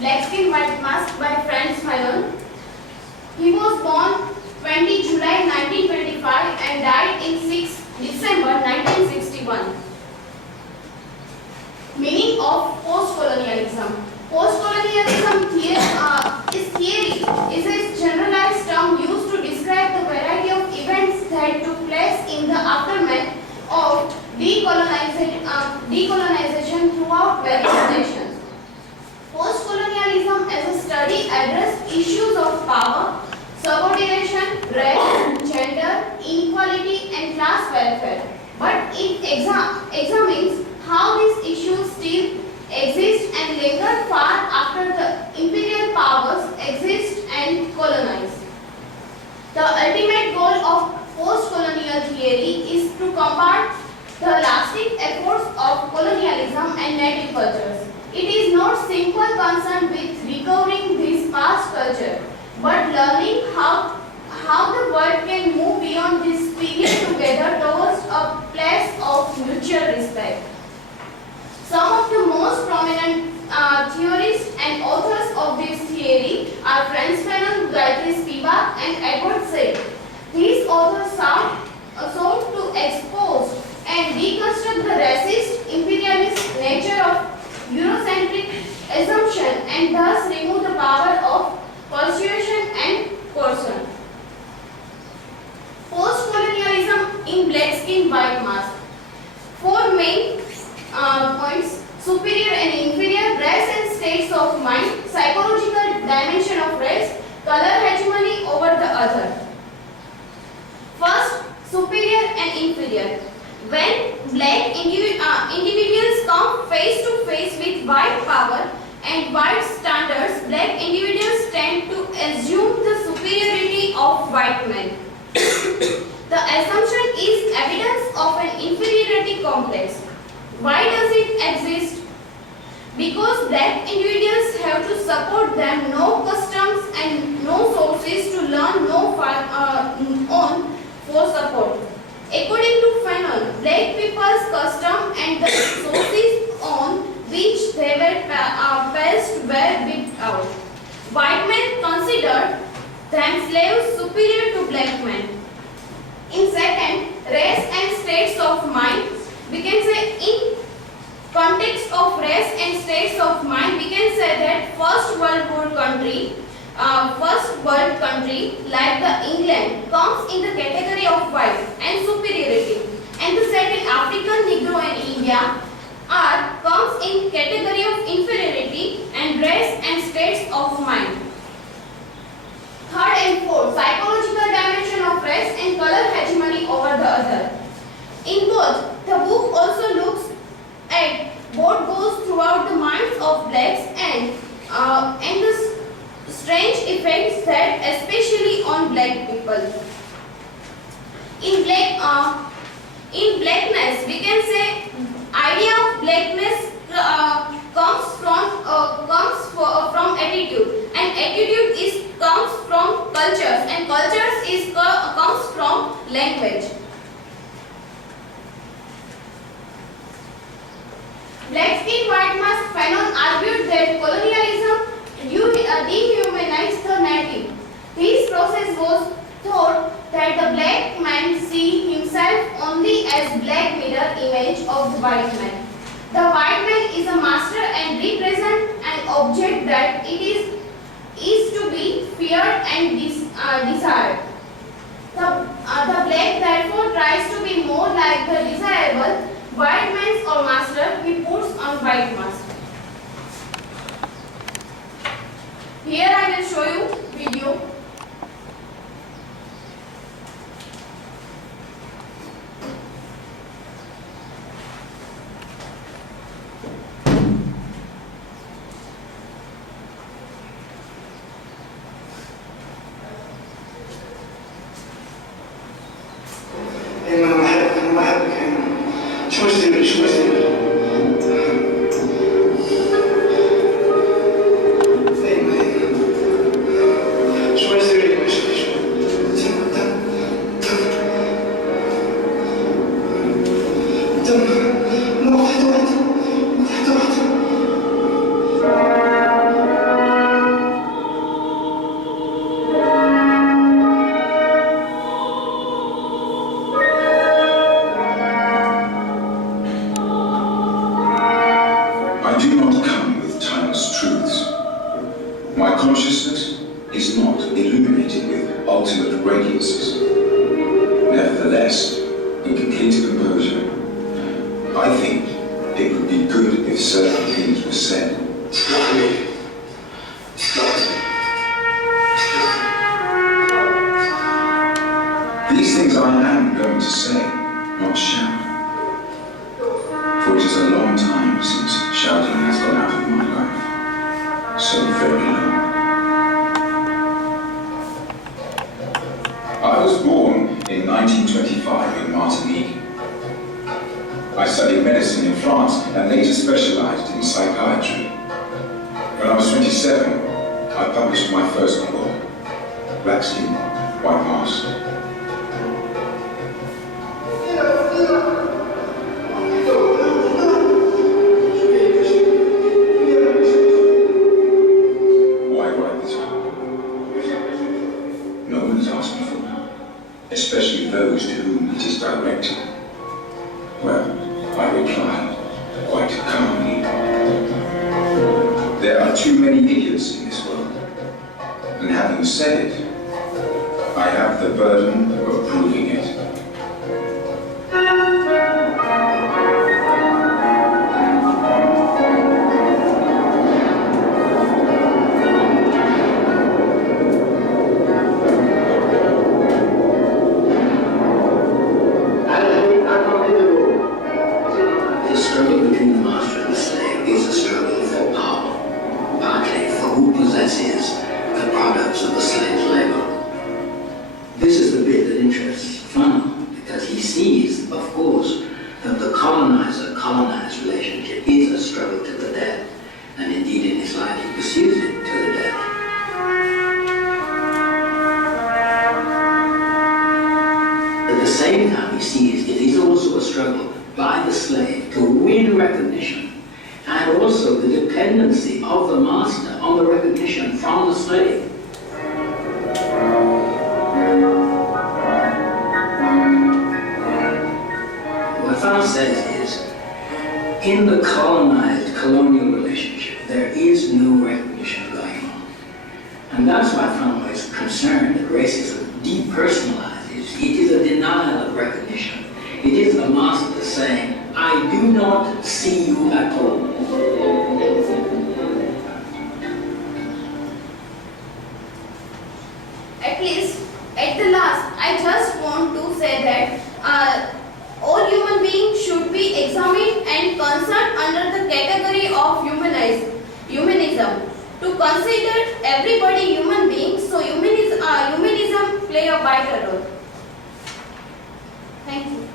Black Skin White Mask by Frantz Fanon. He was born 20 July 1925 and died in 6 December 1961. Meaning of post-colonialism. Post-colonialism theory is a generalized term used to describe the variety of events that took place in the aftermath of decolonization throughout various nations. Post-colonialism as a study addressed issues of power, subordination, race, gender, inequality and class welfare. But it examines how these issues still exist and linger far after the imperial powers exist and colonize. The ultimate goal of post-colonial theory is to combat the lasting efforts of colonialism and native cultures. It is not simple concern with recovering this past culture, but learning how the world can move beyond this period together towards a place of mutual respect. Some of the most prominent theorists and authors of this theory are Frantz Fanon, Gayatri Spivak and Edward Said. These authors sought to expose and deconstruct the racist, imperialist nature of Eurocentric assumption and thus remove the power of persuasion and coercion. Post-colonialism in Black Skin White Mask. Four main points: superior and inferior, race and states of mind, psychological dimension of race, color hegemony over the other. First, superior and inferior. When black individuals come face to face with white power and white standards, black individuals tend to assume the superiority of white men. The assumption is evidence of an inferiority complex. Why does it exist? Because black individuals have to support them, no customs and no sources to learn on for support. According to Fanon, black people's custom and the sources on which they were passed were wiped out. White men considered them slaves superior to black men. In second, race and states of mind, we can say in context of race and states of mind, we can say that first world country like the England comes in the category of white and superiority, and the second African, Negro and India comes in category of inferiority and race and states of mind. Third and fourth, psychological dimension of race and color hegemony over the other. In both, the book also looks at what goes throughout the minds of blacks and the strange effects that especially on black people. In blackness, we can say idea of blackness comes from attitude, and attitude comes from cultures, and cultures comes from language. Black Skin White Mask Fanon argued that colonialism dehumanized the native. This process was thought that the black man see himself only as black mirror image of the white man. The white man is a master and represent an object that it is to be feared and desired. The black therefore tries to be more like the desirable white man's or master he puts on white mask. Here I will show you video. أنا ما أحبك شو بصير My consciousness is not illuminated with ultimate radiances. Nevertheless, in complete composure, I think it would be good if certain things were said. Stop me. Stop me. These things I am going to say, not shout. For it is a long time since shouting has gone out of my life. So very long. I was born in 1925 in Martinique. I studied medicine in France and later specialized in psychiatry. When I was 27, I published my first book, Black Skin, White Mask. Why write this book? No one is asking for it, especially those to whom it is directed. Well, I replied, quite calmly, there are too many idiots in this world, and having said it, I have the burden of proving it. The struggle between the master and the slave is a struggle for power, partly for who possesses the products of the slave's labor. This is the bit that interests Fanon, because he sees, of course, that the colonizer-colonized relationship is a struggle to the death, and indeed in his life he pursues it to the death. At the same time, he sees it is also a struggle by the slave to win recognition, and also the dependency of the master on the recognition from the slave. What Fanon says is, in the colonized colonial relationship, there is no recognition going on. And that's why Fanon is concerned that racism depersonalizes. It is a denial of recognition. It is the master saying, I do not see you at all. At least, at the last, I just want to say that all human beings should be examined and considered under the category of humanism. To consider everybody human beings, so humanism play a vital role. Thank you.